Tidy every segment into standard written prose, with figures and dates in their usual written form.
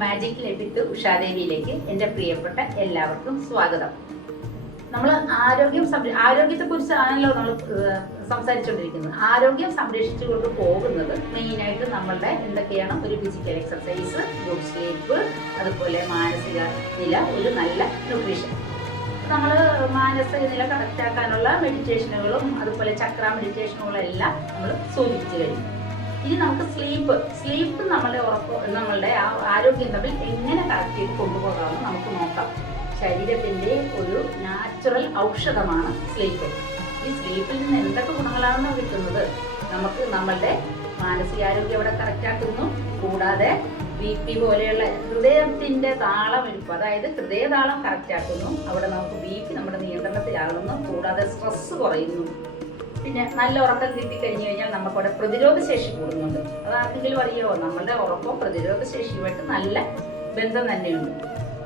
Magic ലെബിത്ത് ഉഷാദേവിയിലേക്ക് എൻ്റെ പ്രിയപ്പെട്ട എല്ലാവർക്കും സ്വാഗതം. നമ്മൾ ആരോഗ്യത്തെക്കുറിച്ചാണല്ലോ നമ്മൾ സംസാരിച്ചുകൊണ്ടിരിക്കുന്നത്. ആരോഗ്യം സംരക്ഷിച്ചുകൊണ്ട് പോകുന്നത് മെയിനായിട്ട് നമ്മളുടെ എന്തൊക്കെയാണ്? ഒരു ഫിസിക്കൽ എക്സർസൈസ്, ഗുഡ് സ്ലീപ്പ്, അതുപോലെ മാനസിക നില, ഒരു നല്ല ന്യൂട്രീഷൻ. നമ്മൾ മാനസിക നില കറക്റ്റാക്കാനുള്ള മെഡിറ്റേഷനുകളും അതുപോലെ ചക്ര മെഡിറ്റേഷനുകളും എല്ലാം നമ്മൾ സൂചിപ്പിച്ചു കഴിഞ്ഞു. ഇനി നമുക്ക് സ്ലീപ്പ് നമ്മളുടെ ആ ആരോഗ്യം തമ്മിൽ എങ്ങനെ കറക്റ്റ് ചെയ്ത് കൊണ്ടുപോകാമെന്ന് നമുക്ക് നോക്കാം. ശരീരത്തിൻ്റെ ഒരു നാച്ചുറൽ ഔഷധമാണ് സ്ലീപ്പ്. ഈ സ്ലീപ്പിൽ നിന്ന് എന്തൊക്കെ ഗുണങ്ങളാണ് കിട്ടുന്നത്? നമുക്ക് നമ്മളുടെ മാനസികാരോഗ്യം അവിടെ കറക്റ്റാക്കുന്നു. കൂടാതെ BP പോലെയുള്ള ഹൃദയത്തിൻ്റെ താളം എടുക്കും, അതായത് ഹൃദയതാളം കറക്റ്റാക്കുന്നു. അവിടെ നമുക്ക് BP നമ്മുടെ നിയന്ത്രണത്തിലാകുന്നു. കൂടാതെ സ്ട്രെസ് കുറയുന്നു. പിന്നെ നല്ല ഉറക്കം കിട്ടിക്കഴിഞ്ഞു കഴിഞ്ഞാൽ നമുക്കവിടെ പ്രതിരോധ ശേഷി കൂടുന്നുണ്ട്. അതാർക്കെങ്കിലും അറിയോ? നമ്മളുടെ ഉറക്കവും പ്രതിരോധ ശേഷിയുമായിട്ട് നല്ല ബന്ധം തന്നെയുണ്ട്.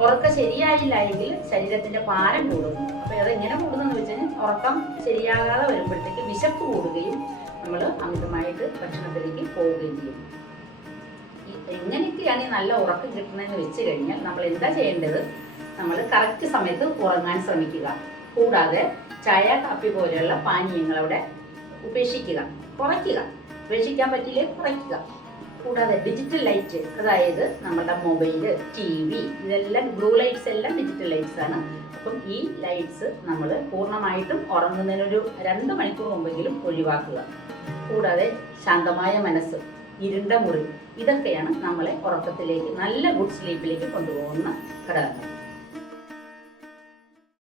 ഉറക്കം ശരിയായില്ല എങ്കിൽ ശരീരത്തിന്റെ ഭാരം കൂടുന്നു. അപ്പോൾ അതെങ്ങനെ കൂടുന്നെന്ന് വെച്ചാൽ ഉറക്കം ശരിയാകാതെ വരുമ്പോഴത്തേക്ക് വിശപ്പ് കൂടുകയും നമ്മൾ അമിതമായിട്ട് ഭക്ഷണത്തിലേക്ക് പോവുകയും ചെയ്യും. എങ്ങനെയൊക്കെയാണ് ഈ നല്ല ഉറക്കം കിട്ടുന്നതെന്ന് വെച്ച് കഴിഞ്ഞാൽ നമ്മൾ എന്താ ചെയ്യേണ്ടത്? നമ്മൾ കറക്റ്റ് സമയത്ത് ഉറങ്ങാൻ ശ്രമിക്കുക. കൂടാതെ ചായ, കാപ്പി പോലെയുള്ള പാനീയങ്ങൾ അവിടെ ഉപേക്ഷിക്കുക, കുറയ്ക്കുക. ഉപേക്ഷിക്കാൻ പറ്റില്ലേ? കുറയ്ക്കുക. കൂടാതെ ഡിജിറ്റൽ ലൈറ്റ്, അതായത് നമ്മുടെ മൊബൈല്, TV, ഇതെല്ലാം ബ്ലൂ ലൈറ്റ്സ് എല്ലാം ഡിജിറ്റൽ ലൈറ്റ്സ് ആണ്. അപ്പം ഈ ലൈറ്റ്സ് നമ്മൾ പൂർണ്ണമായിട്ടും ഉറങ്ങുന്നതിനൊരു 2 മണിക്കൂർ മുമ്പെങ്കിലും ഒഴിവാക്കുക. കൂടാതെ ശാന്തമായ മനസ്സ്, ഇരുണ്ട മുറി, ഇതൊക്കെയാണ് നമ്മളെ ഉറക്കത്തിലേക്ക്, നല്ല ഗുഡ് സ്ലീപ്പിലേക്ക് കൊണ്ടുപോകുന്ന ഘടകങ്ങൾ.